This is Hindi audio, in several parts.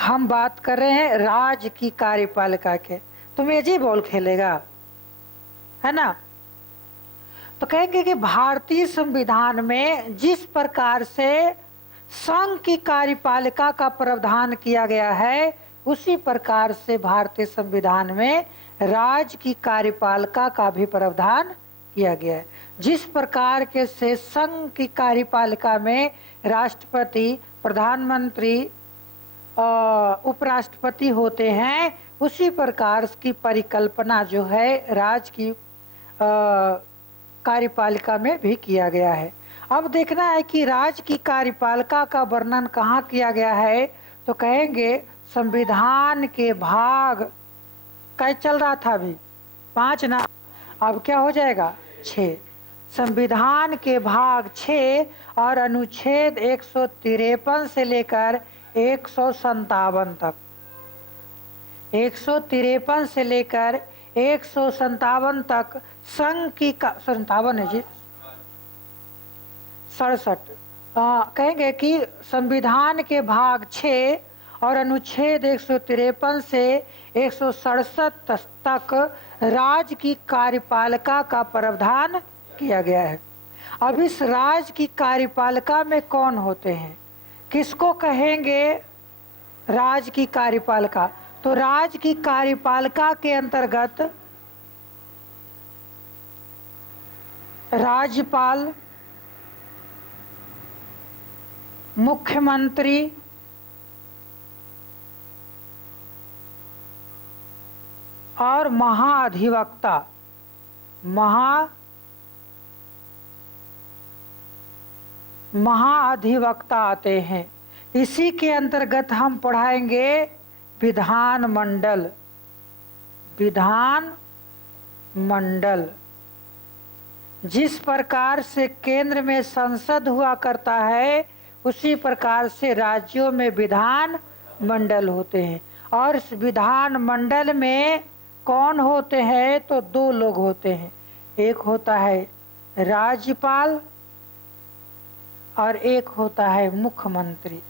हम बात कर रहे हैं राज की कार्यपालिका के। तुम ये जी बॉल खेलेगा, है ना? तो कहेंगे कि भारतीय संविधान में जिस प्रकार से संघ की कार्यपालिका का प्रावधान किया गया है, उसी प्रकार से भारतीय संविधान में राज्य की कार्यपालिका का भी प्रावधान किया गया है। जिस प्रकार के से संघ की कार्यपालिका में राष्ट्रपति, प्रधानमंत्री, उपराष्ट्रपति होते हैं, उसी प्रकार की परिकल्पना जो है राज्य की कार्यपालिका में भी किया गया है। अब देखना है कि राज्य की कार्यपालिका का वर्णन कहाँ किया गया है। तो कहेंगे संविधान के भाग क्या चल रहा था अभी 5 ना, अब क्या हो जाएगा 6। संविधान के भाग 6 और अनुच्छेद 153 से लेकर 157 तक, 153 से लेकर 157 तक संघ की 57 है जी 67, कहेंगे कि संविधान के भाग 6 और अनुच्छेद 153 से 167 तक राज्य की कार्यपालिका का प्रावधान किया गया है। अब इस राज्य की कार्यपालिका में कौन होते हैं, किसको कहेंगे राज्य की कार्यपालिका? तो राज्य की कार्यपालिका के अंतर्गत राज्यपाल, मुख्यमंत्री, और महाधिवक्ता, महाधिवक्ता आते हैं। इसी के अंतर्गत हम पढ़ाएंगे विधान मंडल। विधान मंडल जिस प्रकार से केंद्र में संसद हुआ करता है, उसी प्रकार से राज्यों में विधान मंडल होते हैं। और इस विधान मंडल में कौन होते हैं? तो 2 लोग होते हैं, एक होता है राज्यपाल और एक होता है मुख्यमंत्री,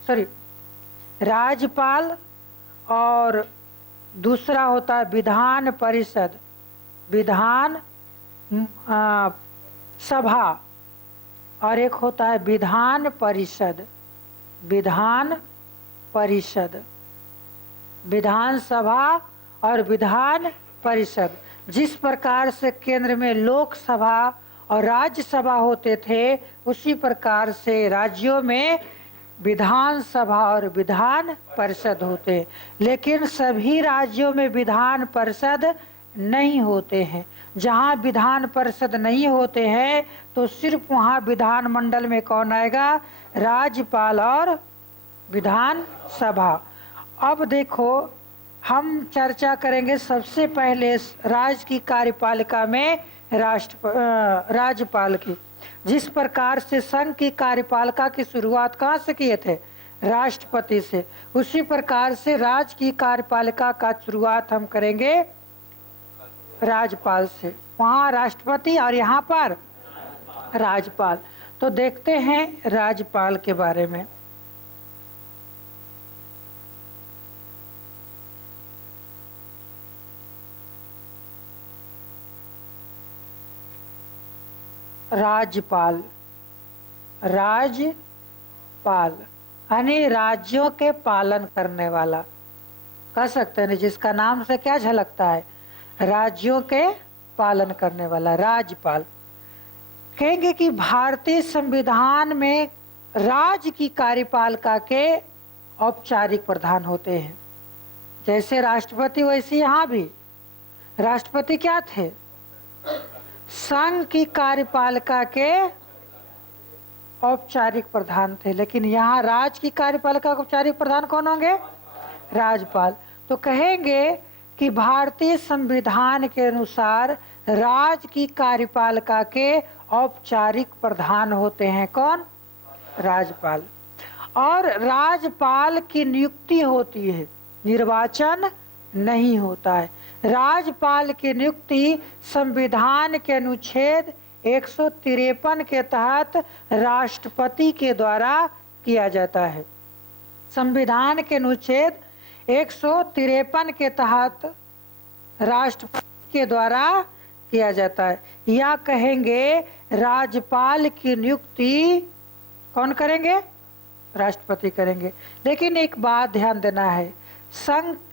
राज्यपाल, और दूसरा होता है विधान परिषद, विधान सभा, और एक होता है विधान परिषद, विधान परिषद, विधान सभा और विधान परिषद। जिस प्रकार से केंद्र में लोकसभा और राज्यसभा होते थे, उसी प्रकार से राज्यों में विधान सभा और विधान परिषद होते। लेकिन सभी राज्यों में विधान परिषद नहीं होते हैं। जहाँ विधान परिषद नहीं होते हैं, तो सिर्फ वहाँ विधान मंडल में कौन आएगा? राज्यपाल और विधान सभा। अब देखो, हम चर्चा करेंगे सबसे पहले राज्य की कार्यपालिका में राज्यपाल की। जिस प्रकार से संघ की कार्यपालिका की शुरुआत कहाँ से किए थे? राष्ट्रपति से। उसी प्रकार से राज्य की कार्यपालिका का शुरुआत हम करेंगे राज्यपाल से। वहाँ राष्ट्रपति और यहाँ पर राज्यपाल। तो देखते हैं राज्यपाल के बारे में। राज्यपाल, राज्यपाल यानी राज्यों के पालन करने वाला, कह सकते हैं, जिसका नाम से क्या झलकता है? राज्यों के पालन करने वाला, राज्यपाल। कहेंगे कि भारतीय संविधान में राज्य की कार्यपालिका के औपचारिक प्रधान होते हैं। जैसे राष्ट्रपति, वैसे यहाँ भी राष्ट्रपति क्या थे? संघ की कार्यपालिका के औपचारिक प्रधान थे। लेकिन यहाँ राज्य की कार्यपालिका के औपचारिक प्रधान कौन होंगे? राज्यपाल। तो कहेंगे कि भारतीय संविधान के अनुसार राज्य की कार्यपालिका के औपचारिक प्रधान होते हैं कौन? राज्यपाल। और राज्यपाल की नियुक्ति होती है, निर्वाचन नहीं होता है। राज्यपाल की नियुक्ति संविधान के अनुच्छेद 153 के तहत राष्ट्रपति के द्वारा किया जाता है। संविधान के अनुच्छेद 153 के तहत राष्ट्रपति के द्वारा किया जाता है। या कहेंगे राज्यपाल की नियुक्ति कौन करेंगे? राष्ट्रपति करेंगे। लेकिन एक बात ध्यान देना है,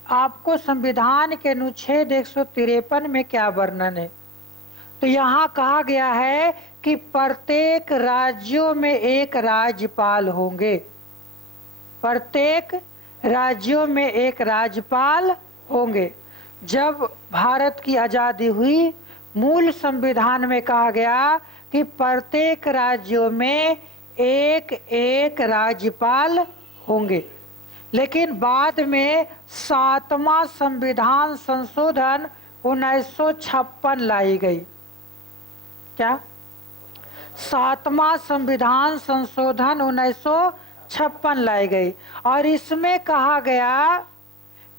आपको संविधान के अनुच्छेद 153 में क्या वर्णन है? तो यहाँ कहा गया है कि प्रत्येक राज्यों में एक राज्यपाल होंगे। प्रत्येक राज्यों में एक राज्यपाल होंगे। जब भारत की आज़ादी हुई, मूल संविधान में कहा गया कि प्रत्येक राज्यों में एक एक राज्यपाल होंगे। लेकिन बाद में 7वां संविधान संशोधन 1956 लाई गई। क्या? 7वां संविधान संशोधन 1956 लाई गई और इसमें कहा गया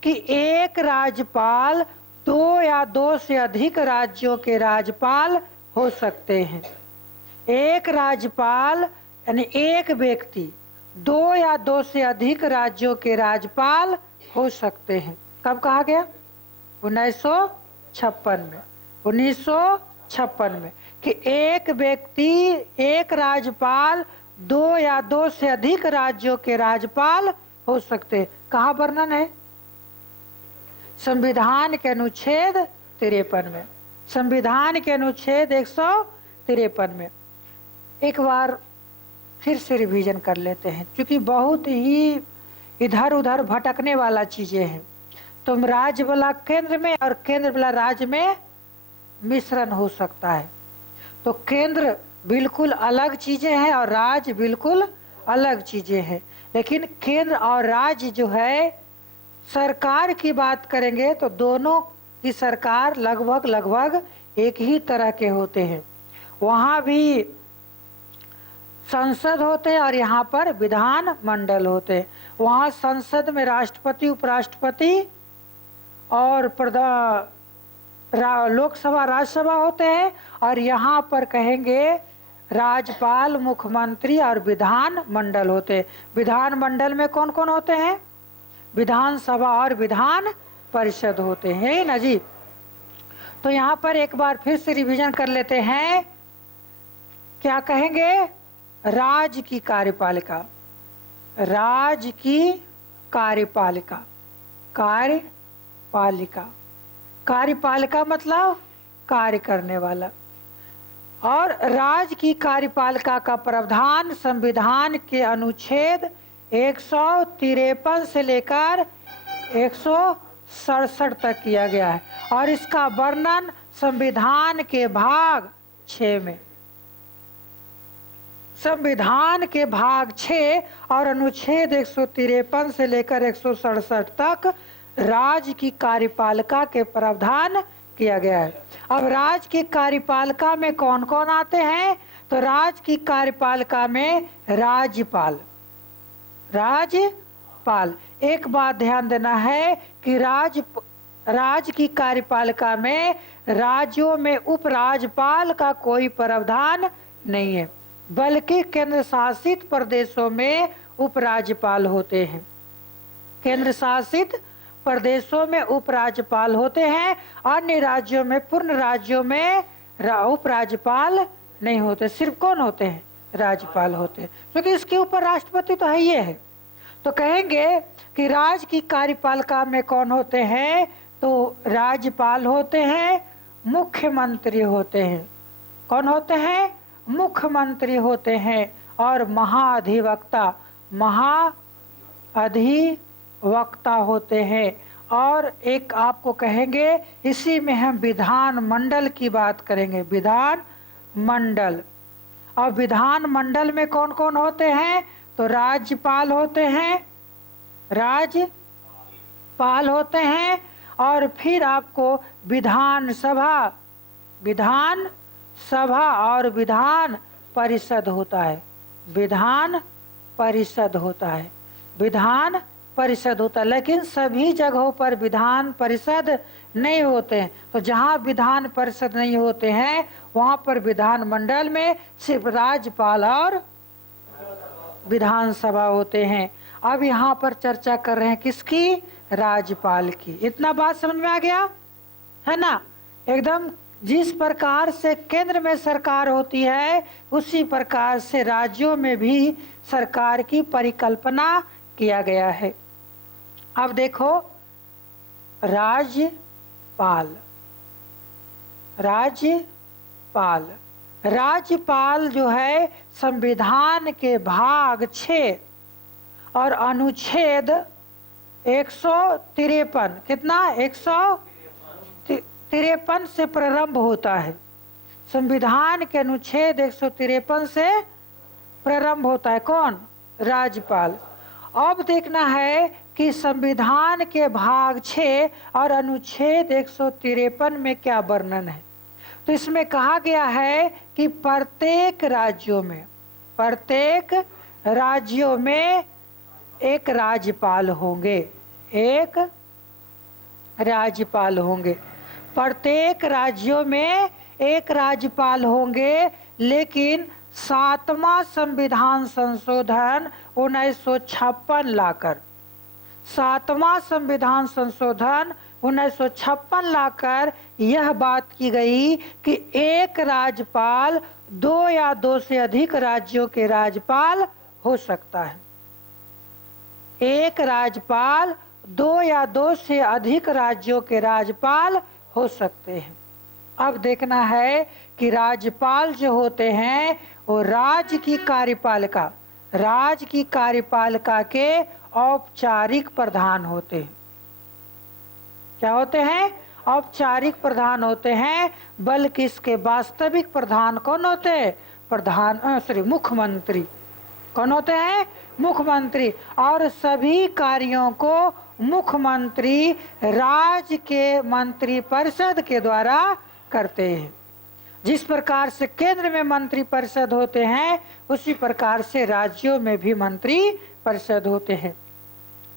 कि एक राज्यपाल 2 या 2 से अधिक राज्यों के राज्यपाल हो सकते हैं। एक राज्यपाल यानी एक व्यक्ति 2 या 2 से अधिक राज्यों के राज्यपाल हो सकते हैं। कब कहा गया? 1956 में। 1956 में कि एक व्यक्ति एक राज्यपाल 2 या 2 से अधिक राज्यों के राज्यपाल हो सकते। कहाँ वर्णन है? संविधान के अनुच्छेद 53 में। संविधान के अनुच्छेद 153 में। एक बार फिर से रिवीजन कर लेते हैं, क्योंकि बहुत ही इधर उधर भटकने वाला चीजें हैं। तुम राज्य वाला केंद्र में और केंद्र वाला राज्य में मिश्रण हो सकता है। तो केंद्र बिल्कुल अलग चीजें हैं और राज्य बिल्कुल अलग चीजें हैं। लेकिन केंद्र और राज्य जो है, सरकार की बात करेंगे तो दोनों की सरकार लगभग एक ही तरह के होते हैं। वहाँ भी संसद होते हैं और यहाँ पर विधान मंडल होते हैं। वहाँ संसद में राष्ट्रपति, उपराष्ट्रपति और लोकसभा, राज्यसभा होते हैं और यहाँ पर कहेंगे राज्यपाल, मुख्यमंत्री और विधान मंडल होते हैं। विधान मंडल में कौन कौन होते हैं? विधानसभा और विधान परिषद होते हैं ना जी। तो यहाँ पर एक बार फिर से रिवीजन कर लेते हैं। क्या कहेंगे? राज्य की कार्यपालिका। राज्य की कार्यपालिका। कार्यपालिका मतलब कार्य करने वाला। और राज्य की कार्यपालिका का प्रावधान संविधान के अनुच्छेद 153 से लेकर 167 तक किया गया है और इसका वर्णन संविधान के भाग 6 में। संविधान के भाग 6 और अनुच्छेद 153 से लेकर 167 तक राज्य की कार्यपालिका के प्रावधान किया गया है। अब राज्य की कार्यपालिका में कौन कौन आते हैं? तो राज्य की कार्यपालिका में राज्यपाल। एक बात ध्यान देना है कि राज्य की कार्यपालिका में राज्यों में उपराज्यपाल का कोई प्रावधान नहीं है, बल्कि केंद्र शासित प्रदेशों में उपराज्यपाल होते हैं। केंद्र शासित प्रदेशों में उपराज्यपाल होते हैं। अन्य राज्यों में, पूर्ण राज्यों में उपराज्यपाल नहीं होते। सिर्फ कौन होते हैं? राज्यपाल होते हैं, क्योंकि इसके ऊपर राष्ट्रपति तो है ही है। तो कहेंगे कि राज्य की कार्यपालिका में कौन होते हैं? तो राज्यपाल होते हैं, मुख्यमंत्री होते हैं। कौन होते हैं? मुख्यमंत्री होते हैं और महाधिवक्ता होते हैं। और एक आपको कहेंगे, इसी में हम विधान मंडल की बात करेंगे। विधान मंडल। और विधान मंडल में कौन कौन होते हैं? तो राज्यपाल होते हैं और फिर आपको विधानसभा और विधान परिषद होता है। विधान परिषद होता है। लेकिन सभी जगहों पर विधान परिषद नहीं होते हैं। तो जहाँ विधान परिषद नहीं होते हैं वहाँ पर विधान मंडल में सिर्फ राज्यपाल और विधानसभा होते हैं। अब यहाँ पर चर्चा कर रहे हैं किसकी? राज्यपाल की। इतना बात समझ में आ गया है ना। एकदम जिस प्रकार से केंद्र में सरकार होती है उसी प्रकार से राज्यों में भी सरकार की परिकल्पना किया गया है। अब देखो, राज्यपाल, राज्यपाल, राज्यपाल जो है संविधान के भाग 6 और अनुच्छेद 153, कितना 153 से प्रारंभ होता है। संविधान के अनुच्छेद 153 से प्रारंभ होता है। कौन? राज्यपाल। अब देखना है कि संविधान के भाग 6 और अनुच्छेद 153 में क्या वर्णन है। तो इसमें कहा गया है कि प्रत्येक राज्यों में एक राज्यपाल होंगे, एक राज्यपाल होंगे। प्रत्येक राज्यों में एक राज्यपाल होंगे, लेकिन 7वां संविधान संशोधन 1956 लाकर, 7वां संविधान संशोधन 1956 लाकर यह बात की गई कि एक राज्यपाल 2 या 2 से अधिक राज्यों के राज्यपाल हो सकता है। एक राज्यपाल 2 या 2 से अधिक राज्यों के राज्यपाल हो सकते हैं। अब देखना है कि राज्यपाल जो होते हैं वो राज्य की कार्यपालिका के औपचारिक प्रधान होते हैं। क्या होते हैं? औपचारिक प्रधान होते हैं। बल्कि इसके वास्तविक प्रधान कौन होते हैं? मुख्यमंत्री। कौन होते हैं? मुख्यमंत्री। और सभी कार्यों को मुख्यमंत्री राज्य के मंत्रिपरिषद के द्वारा करते हैं। जिस प्रकार से केंद्र में मंत्री परिषद होते हैं उसी प्रकार से राज्यों में भी मंत्री परिषद होते हैं।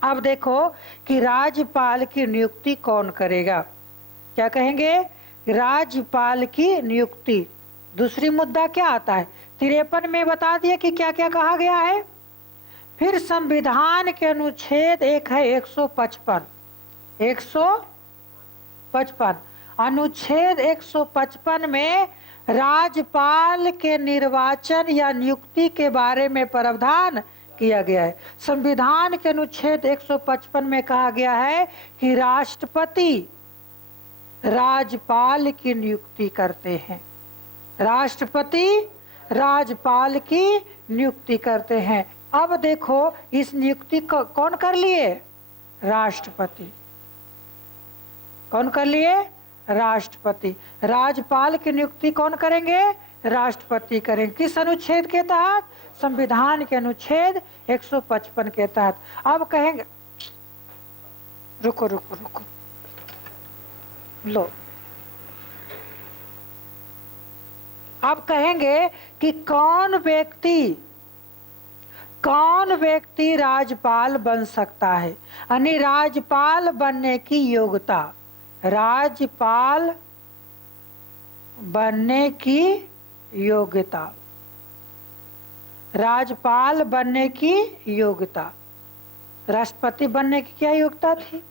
अब देखो कि राज्यपाल की नियुक्ति कौन करेगा। क्या कहेंगे? राज्यपाल की नियुक्ति। दूसरी मुद्दा क्या आता है? 53 में बता दिया कि क्या क्या कहा गया है। फिर संविधान के अनुच्छेद एक है 155, 155 अनुच्छेद 155 में राज्यपाल के निर्वाचन या नियुक्ति के बारे में प्रावधान किया गया है। संविधान के अनुच्छेद 155 में कहा गया है कि राष्ट्रपति राज्यपाल की नियुक्ति करते हैं। राष्ट्रपति राज्यपाल की नियुक्ति करते हैं। अब देखो इस नियुक्ति को कौन कर लिए? राष्ट्रपति। कौन कर लिए? राष्ट्रपति। राज्यपाल की नियुक्ति कौन करेंगे? राष्ट्रपति करेंगे। किस अनुच्छेद के तहत? संविधान के अनुच्छेद 155 के तहत। अब कहेंगे, रुको रुको रुको, लो, अब कहेंगे कि कौन व्यक्ति राज्यपाल बन सकता है। यानी राज्यपाल बनने की योग्यता, राज्यपाल बनने की योग्यता, राज्यपाल बनने की योग्यता। राष्ट्रपति बनने की क्या योग्यता थी?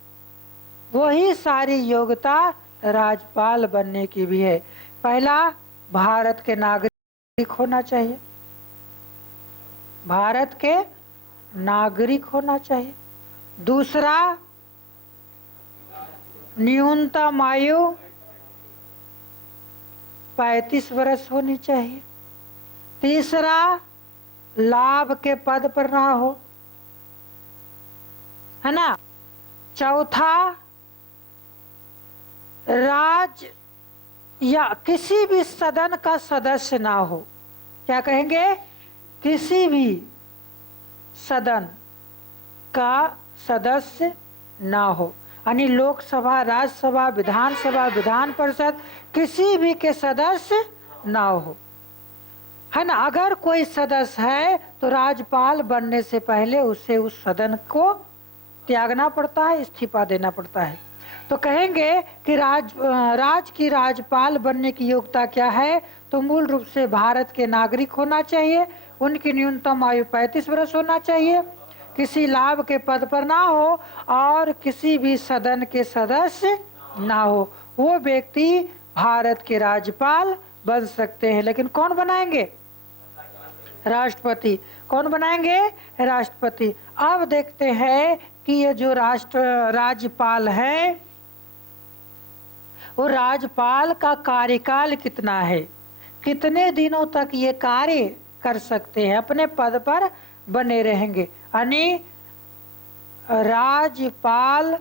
वही सारी योग्यता राज्यपाल बनने की भी है। पहला, भारत के नागरिक होना चाहिए, भारत के नागरिक होना चाहिए। दूसरा, न्यूनतम आयु 35 वर्ष होनी चाहिए। तीसरा, लाभ के पद पर ना हो, है ना। चौथा, राज्य या किसी भी सदन का सदस्य ना हो। क्या कहेंगे? किसी भी सदन का सदस्य ना हो। यानी लोकसभा, राज्यसभा, विधानसभा, विधान परिषद किसी भी के सदस्य ना हो, है ना। अगर कोई सदस्य है तो राज्यपाल बनने से पहले उसे उस सदन को त्यागना पड़ता है, इस्तीफा देना पड़ता है। तो कहेंगे कि राज्य की राज्यपाल बनने की योग्यता क्या है? तो मूल रूप से भारत के नागरिक होना चाहिए, उनकी न्यूनतम आयु 35 वर्ष होना चाहिए। किसी लाभ के पद पर ना हो और किसी भी सदन के सदस्य ना हो, वो व्यक्ति भारत के राज्यपाल बन सकते हैं। लेकिन कौन बनाएंगे? राष्ट्रपति। कौन बनाएंगे? राष्ट्रपति। अब देखते हैं कि ये जो राज्यपाल है, वो राज्यपाल का कार्यकाल कितना है, कितने दिनों तक ये कार्य कर सकते हैं, अपने पद पर बने रहेंगे। यानी राज्यपाल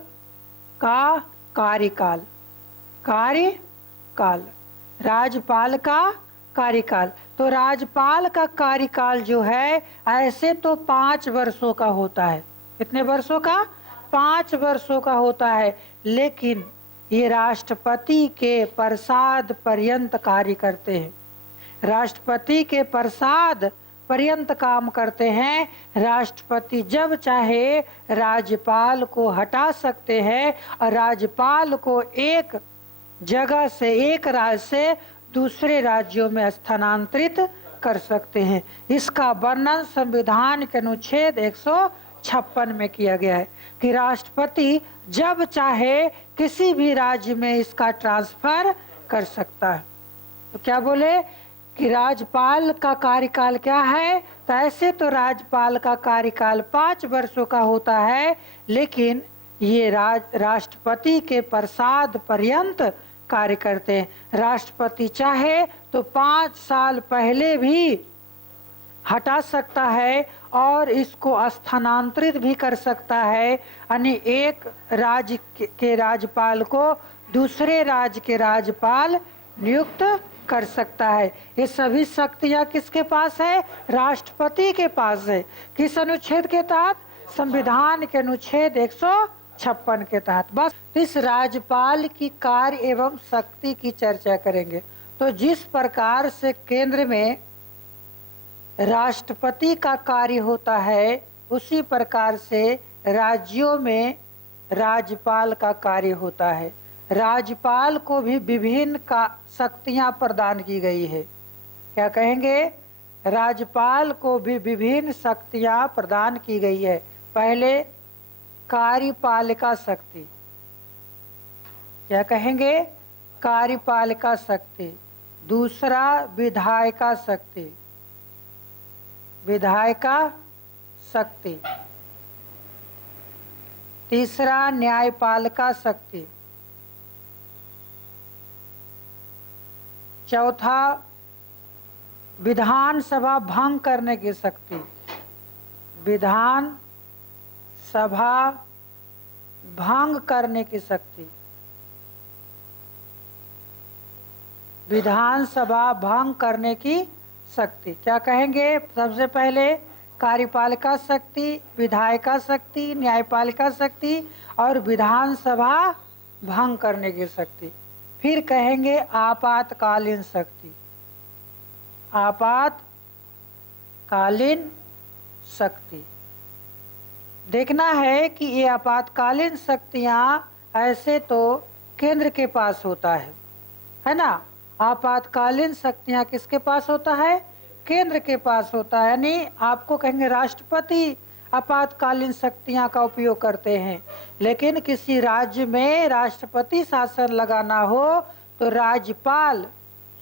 का कार्यकाल, राज्यपाल का कार्यकाल। तो राज्यपाल का कार्यकाल जो है ऐसे तो 5 वर्षों का होता है। कितने वर्षों का? 5 वर्षों का होता है। लेकिन ये राष्ट्रपति के प्रसाद पर्यंत कार्य करते हैं, राष्ट्रपति के प्रसाद पर्यंत काम करते हैं। राष्ट्रपति जब चाहे राज्यपाल को हटा सकते हैं और राज्यपाल को एक जगह से, एक राज्य से दूसरे राज्यों में स्थानांतरित कर सकते हैं। इसका वर्णन संविधान के अनुच्छेद 156 में किया गया है कि राष्ट्रपति जब चाहे किसी भी राज्य में इसका ट्रांसफर कर सकता है। तो क्या बोले कि राज्यपाल का कार्यकाल क्या है? तो ऐसे तो राज्यपाल का कार्यकाल 5 वर्षों का होता है, लेकिन ये राष्ट्रपति के प्रसाद पर्यंत कार्य करते हैं। राष्ट्रपति चाहे तो 5 साल पहले भी हटा सकता है और इसको स्थानांतरित भी कर सकता है, यानी एक राज्य के राज्यपाल को दूसरे राज्य के राज्यपाल नियुक्त कर सकता है। ये सभी शक्तियां किसके पास है? राष्ट्रपति के पास है। किस अनुच्छेद के तहत? संविधान के अनुच्छेद 156 के तहत। बस इस राज्यपाल की कार्य एवं शक्ति की चर्चा करेंगे। तो जिस प्रकार से केंद्र में राष्ट्रपति का कार्य होता है, उसी प्रकार से राज्यों में राज्यपाल का कार्य होता है। राज्यपाल को भी विभिन्न का शक्तियां प्रदान की गई है। क्या कहेंगे? राज्यपाल को भी विभिन्न शक्तियां प्रदान की गई है। पहले कार्यपालिका शक्ति, क्या कहेंगे? कार्यपालिका शक्ति। दूसरा विधायिका शक्ति, विधायिका शक्ति। तीसरा न्यायपालिका शक्ति। चौथा विधानसभा भंग करने की शक्ति, विधान सभा भंग करने की शक्ति, विधानसभा भंग करने की शक्ति। क्या कहेंगे? सबसे पहले कार्यपालिका शक्ति, विधायिका शक्ति, न्यायपालिका शक्ति और विधानसभा भंग करने की शक्ति। फिर कहेंगे आपातकालीन शक्ति, आपातकालीन शक्ति। देखना है कि ये आपातकालीन शक्तियां ऐसे तो केंद्र के पास होता है ना। आपातकालीन शक्तियां किसके पास होता है? केंद्र के पास होता है। यानी आपको कहेंगे राष्ट्रपति आपातकालीन शक्तियां का उपयोग करते हैं, लेकिन किसी राज्य में राष्ट्रपति शासन लगाना हो तो राज्यपाल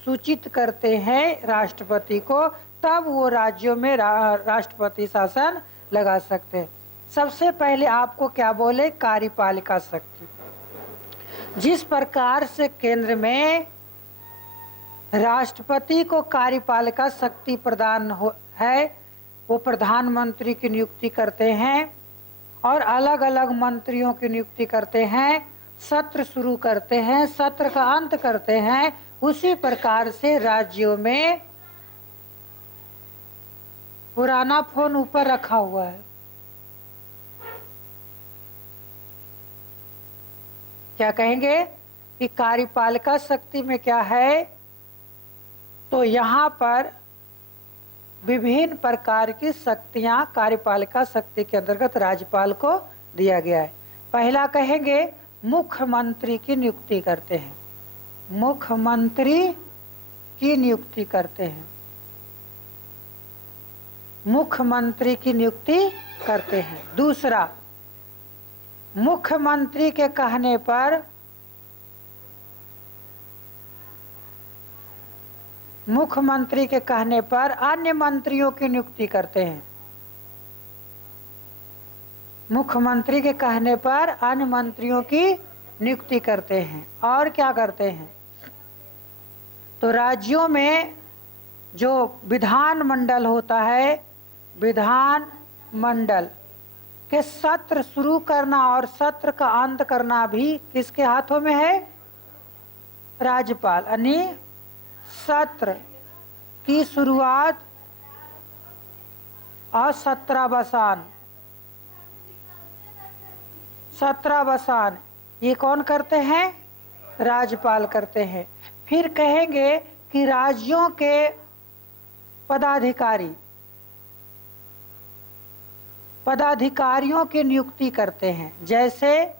सूचित करते हैं राष्ट्रपति को, तब वो राज्यों में राष्ट्रपति शासन लगा सकते हैं। सबसे पहले आपको क्या बोले? कार्यपालिका शक्ति। जिस प्रकार से केंद्र में राष्ट्रपति को कार्यपालिका शक्ति प्रदान है, वो प्रधानमंत्री की नियुक्ति करते हैं और अलग अलग मंत्रियों की नियुक्ति करते हैं, सत्र शुरू करते हैं, सत्र का अंत करते हैं। उसी प्रकार से राज्यों में पुराना फोन ऊपर रखा हुआ है, क्या कहेंगे कि कार्यपालिका शक्ति में क्या है? तो यहाँ पर विभिन्न प्रकार की शक्तियां कार्यपालिका शक्ति के अंतर्गत राज्यपाल को दिया गया है। पहला कहेंगे मुख्यमंत्री की नियुक्ति करते हैं, मुख्यमंत्री की नियुक्ति करते हैं, मुख्यमंत्री की नियुक्ति करते हैं। दूसरा, मुख्यमंत्री के कहने पर अन्य मंत्रियों की नियुक्ति करते हैं। मुख्यमंत्री के कहने पर अन्य मंत्रियों की नियुक्ति करते हैं। और क्या करते हैं? तो राज्यों में जो विधान मंडल होता है, विधान मंडल के सत्र शुरू करना और सत्र का अंत करना भी किसके हाथों में है? राज्यपाल। यानी सत्र की शुरुआत और सत्रावसान ये कौन करते हैं? राज्यपाल करते हैं। फिर कहेंगे कि राज्यों के पदाधिकारियों की नियुक्ति करते हैं। जैसे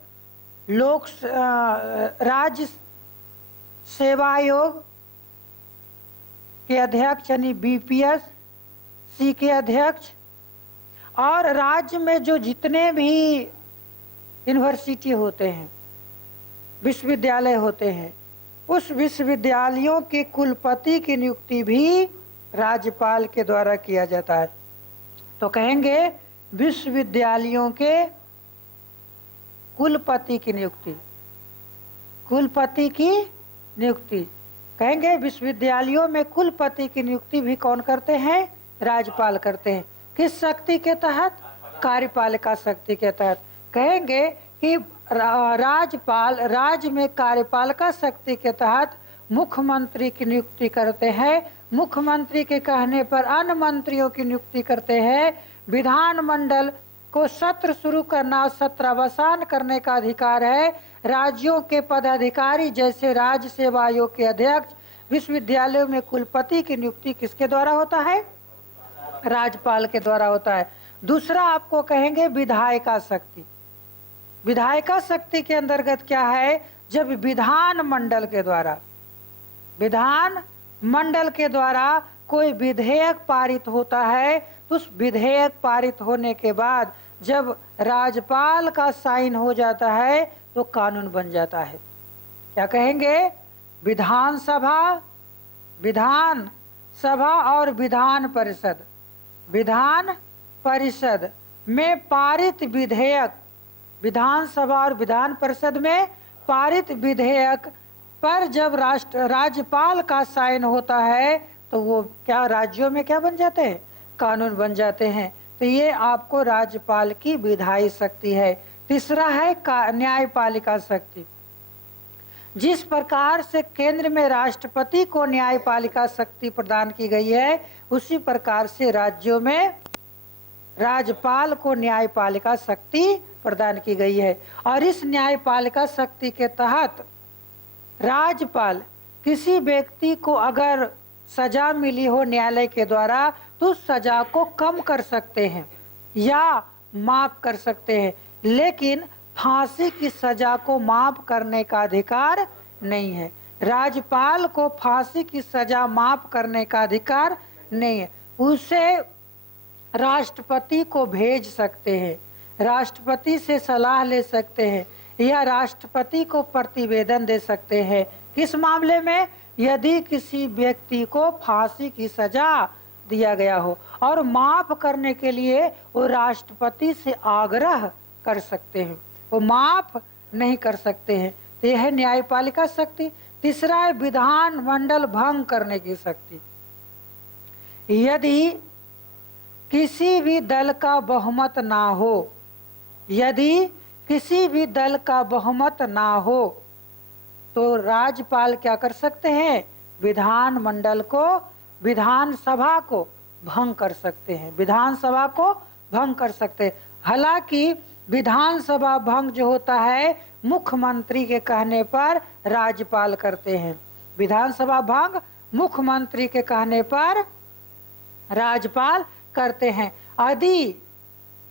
राज्य सेवा आयोग के अध्यक्ष यानी बीपीएससी के अध्यक्ष, और राज्य में जो जितने भी यूनिवर्सिटी होते हैं, विश्वविद्यालय होते हैं, उस विश्वविद्यालयों के कुलपति की नियुक्ति भी राज्यपाल के द्वारा किया जाता है। तो कहेंगे विश्वविद्यालयों के कुलपति की नियुक्ति कहेंगे विश्वविद्यालयों में कुलपति की नियुक्ति भी कौन करते हैं? राज्यपाल करते हैं। किस शक्ति के तहत? कार्यपालिका शक्ति के तहत। कहेंगे कि राज्यपाल राज्य में कार्यपालिका शक्ति के तहत मुख्यमंत्री की नियुक्ति करते हैं। मुख्यमंत्री के कहने पर अन्य मंत्रियों की नियुक्ति करते हैं। विधानमंडल को सत्र शुरू करना और सत्रावसान करने का अधिकार है। राज्यों के पदाधिकारी जैसे राज्य सेवा आयोग के अध्यक्ष, विश्वविद्यालयों में कुलपति की नियुक्ति किसके द्वारा होता है? राज्यपाल के द्वारा होता है। दूसरा आपको कहेंगे विधायिका शक्ति। विधायिका शक्ति के अंतर्गत क्या है? जब विधानमंडल के द्वारा कोई विधेयक पारित होता है, तो उस विधेयक पारित होने के बाद जब राज्यपाल का साइन हो जाता है तो कानून बन जाता है। क्या कहेंगे? विधानसभा और विधान परिषद में पारित विधेयक, विधानसभा और विधान परिषद में पारित विधेयक पर जब राज्यपाल का साइन होता है तो वो क्या राज्यों में क्या बन जाते हैं? कानून बन जाते हैं। तो ये आपको राज्यपाल की विधायी शक्ति है। तीसरा है न्यायपालिका शक्ति। जिस प्रकार से केंद्र में राष्ट्रपति को न्यायपालिका शक्ति प्रदान की गई है, उसी प्रकार से राज्यों में राज्यपाल को न्यायपालिका शक्ति प्रदान की गई है। और इस न्यायपालिका शक्ति के तहत राज्यपाल किसी व्यक्ति को अगर सजा मिली हो न्यायालय के द्वारा तो सजा को कम कर सकते हैं या माफ कर सकते हैं, लेकिन फांसी की सजा को माफ करने का अधिकार नहीं है। राज्यपाल को फांसी की सजा माफ करने का अधिकार नहीं है। उसे राष्ट्रपति को भेज सकते हैं, राष्ट्रपति से सलाह ले सकते हैं या राष्ट्रपति को प्रतिवेदन दे सकते हैं। किस मामले में? यदि किसी व्यक्ति को फांसी की सजा दिया गया हो और माफ करने के लिए वो राष्ट्रपति से आग्रह कर सकते हैं, वो माफ नहीं कर सकते हैं। तो यह है न्यायपालिका शक्ति। तीसरा है विधानमंडल भंग करने की शक्ति। यदि किसी भी दल का बहुमत ना हो, यदि किसी भी दल का बहुमत ना हो तो राज्यपाल क्या कर सकते हैं? विधानमंडल को, विधानसभा को भंग कर सकते हैं, विधानसभा को भंग कर सकते हैं। हालांकि विधानसभा भंग जो होता है मुख्यमंत्री के कहने पर राज्यपाल करते हैं। विधानसभा भंग मुख्यमंत्री के कहने पर राज्यपाल करते हैं।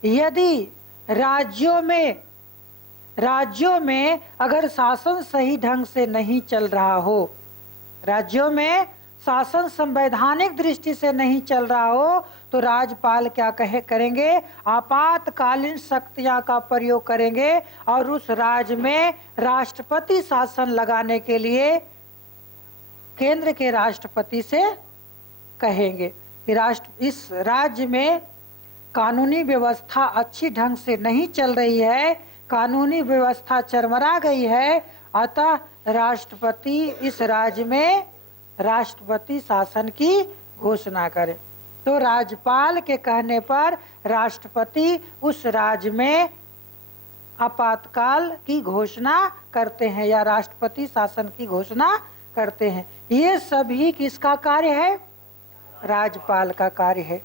यदि राज्यों में अगर शासन सही ढंग से नहीं चल रहा हो, राज्यों में शासन संवैधानिक दृष्टि से नहीं चल रहा हो तो राज्यपाल क्या करेंगे, आपातकालीन शक्तियां का प्रयोग करेंगे और उस राज्य में राष्ट्रपति शासन लगाने के लिए केंद्र के राष्ट्रपति से कहेंगे कि इस राज्य में कानूनी व्यवस्था अच्छी ढंग से नहीं चल रही है, कानूनी व्यवस्था चरमरा गई है, अतः राष्ट्रपति इस राज्य में राष्ट्रपति शासन की घोषणा करे। तो राज्यपाल के कहने पर राष्ट्रपति उस राज्य में आपातकाल की घोषणा करते हैं या राष्ट्रपति शासन की घोषणा करते हैं। ये सभी किसका कार्य है? राज्यपाल का कार्य है।